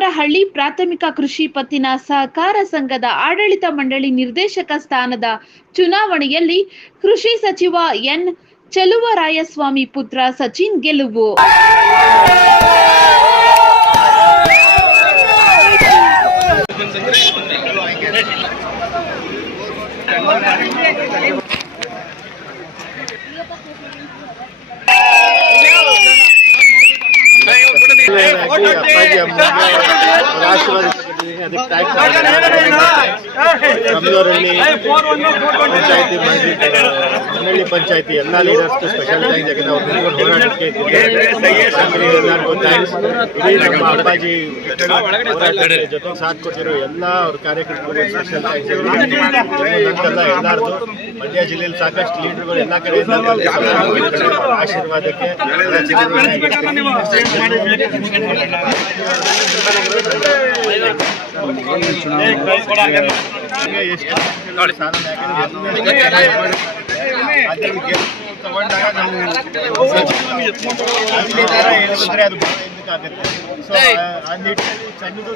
ದೇವರಹಳ್ಳಿ ಪ್ರಾಥಮಿಕ ಕೃಷಿ ಪತ್ತಿನ ಸಹಕಾರ ಸಂಘದ ಆಡಳಿತ ಮಂಡಳಿ ನಿರ್ದೇಶಕ ಸ್ಥಾನದ ಚುನಾವಣೆಯಲ್ಲಿ ಕೃಷಿ ಸಚಿವ ಎನ್ ಚಲುವರಾಯಸ್ವಾಮಿ ಪುತ್ರ ಸಚಿನ್ ಗೆಲುವು. ಅಪ್ಪಾಜಿ ಅಮ್ಮಗೆ ರಾಷ್ಟ್ರವಾದಿ ಪಂಚಾಯತಿ ಮನಹಳ್ಳಿ ಪಂಚಾಯತಿ ಎಲ್ಲ ಲೀಡರ್ಸ್ ಸ್ಪೆಷಲ್ ಥ್ಯಾಂಕ್ಸ್ ಯಾಕಂದ್ರೆ ಹೋರಾಟಕ್ಕೆ ಇಡೀ ನಮ್ಮ ಅಪ್ಪಾಜಿ ಜೊತೆಗೆ ಜೊತೆ ಸಾಥ್ ಕೊಟ್ಟಿರೋ ಎಲ್ಲ ಅವ್ರ ಕಾರ್ಯಕರ್ತರು ಸ್ಪೆಷಲ್ ಥ್ಯಾಂಕ್ಸ್ ಮಂಡ್ಯ ಜಿಲ್ಲೆಯಲ್ಲಿ ಸಾಕಷ್ಟು ಲೀಡರ್ಗಳು ಎಲ್ಲ ಕಡೆಯಿಂದ. ಆಶೀರ್ವಾದಕ್ಕೆ ಸೊ ಆ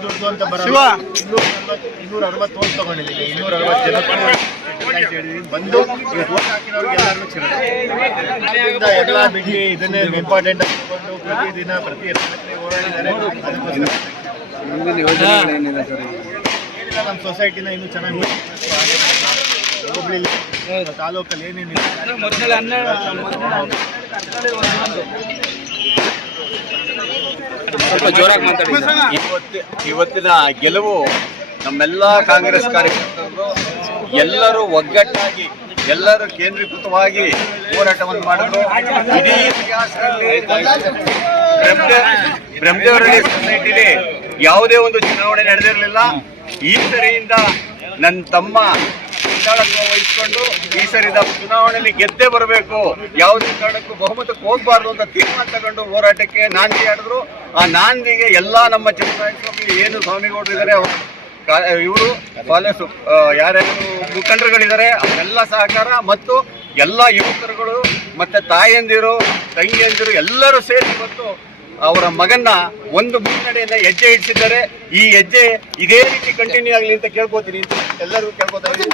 ದೊಡ್ಡದು ಅಂತ ಇನ್ನೂರ ಅರವತ್ತು ಇನ್ನೂರ ಅರವತ್ತು ಜನ. ಬಂದು ಎಲ್ಲ ಇದನ್ನೇ ಇಂಪಾರ್ಟೆಂಟ್ ಆಗಿ ಪ್ರತಿದಿನ ಪ್ರತಿ ಓಡಾಡಿದ್ದಾರೆ ಅದಕ್ಕೋಸ್ಕರ ನಮ್ಮ ಸೊಸೈಟಿನ ಇನ್ನೂ ಚೆನ್ನಾಗಿ ಹೋಗ್ಲಿಲ್ಲ ತಾಲೂಕಲ್ಲಿ ಏನೇನಿಲ್ಲ ಇವತ್ತಿ ಇವತ್ತಿನ ಗೆಲುವು ನಮ್ಮೆಲ್ಲ ಕಾಂಗ್ರೆಸ್ ಕಾರ್ಯಕರ್ತರು ಎಲ್ಲರೂ ಒಗ್ಗಟ್ಟಾಗಿ ಎಲ್ಲರೂ ಕೇಂದ್ರೀಕೃತವಾಗಿ ಹೋರಾಟವನ್ನು ಮಾಡಿದ್ರು. ಇಡೀ ಇತಿಹಾಸದಲ್ಲಿ ಬ್ರಹ್ಮದೇವರಲ್ಲಿ ಸೊಸೈಟಿಲಿ ಯಾವುದೇ ಒಂದು ಚುನಾವಣೆ ನಡೆದಿರಲಿಲ್ಲ. ಈ ಸರಿಯಿಂದ ನನ್ನ ತಮ್ಮ ವಹಿಸಿಕೊಂಡು ಈ ಸರಿದ ಚುನಾವಣೆಯಲ್ಲಿ ಗೆದ್ದೇ ಬರಬೇಕು. ಯಾವುದೇ ಕಾರಣಕ್ಕೂ ಬಹುಮತಕ್ಕೆ ಹೋಗಬಾರ್ದು ಅಂತ ತೀರ್ಮಾನ ತಗೊಂಡು ಹೋರಾಟಕ್ಕೆ ನಾಂದಿ ಆಡಿದ್ರು ಆ ನಾಂದಿಗೆ ಎಲ್ಲ ನಮ್ಮ ಸ್ವಾಮಿ, ಏನು ಸ್ವಾಮಿಗೌಡರು ಇದ್ದಾರೆ ಇವರು ಕಾಲೇಜು ಯಾರ್ಯಾರು ಮುಖಂಡರುಗಳಿದ್ದಾರೆ ಅವರೆಲ್ಲ ಸಹಕಾರ ಮತ್ತು ಎಲ್ಲ ಯುವಕರುಗಳು ಮತ್ತೆ ತಾಯಂದಿರು, ತಂಗಿಯಂದಿರು ಎಲ್ಲರೂ ಸೇರಿ ಇವತ್ತು ಅವರ ಮಗನ್ನ ಒಂದು ಮುನ್ನಡೆಯನ್ನ ಹೆಜ್ಜೆ ಇಡಿಸಿದ್ದಾರೆ ಈ ಹೆಜ್ಜೆ ಇದೇ ರೀತಿ ಕಂಟಿನ್ಯೂ ಆಗಲಿ ಅಂತ ಕೇಳ್ಕೋತೀನಿ. ಎಲ್ಲರಿಗೂ ಕೇಳ್ಕೋತೀನಿ.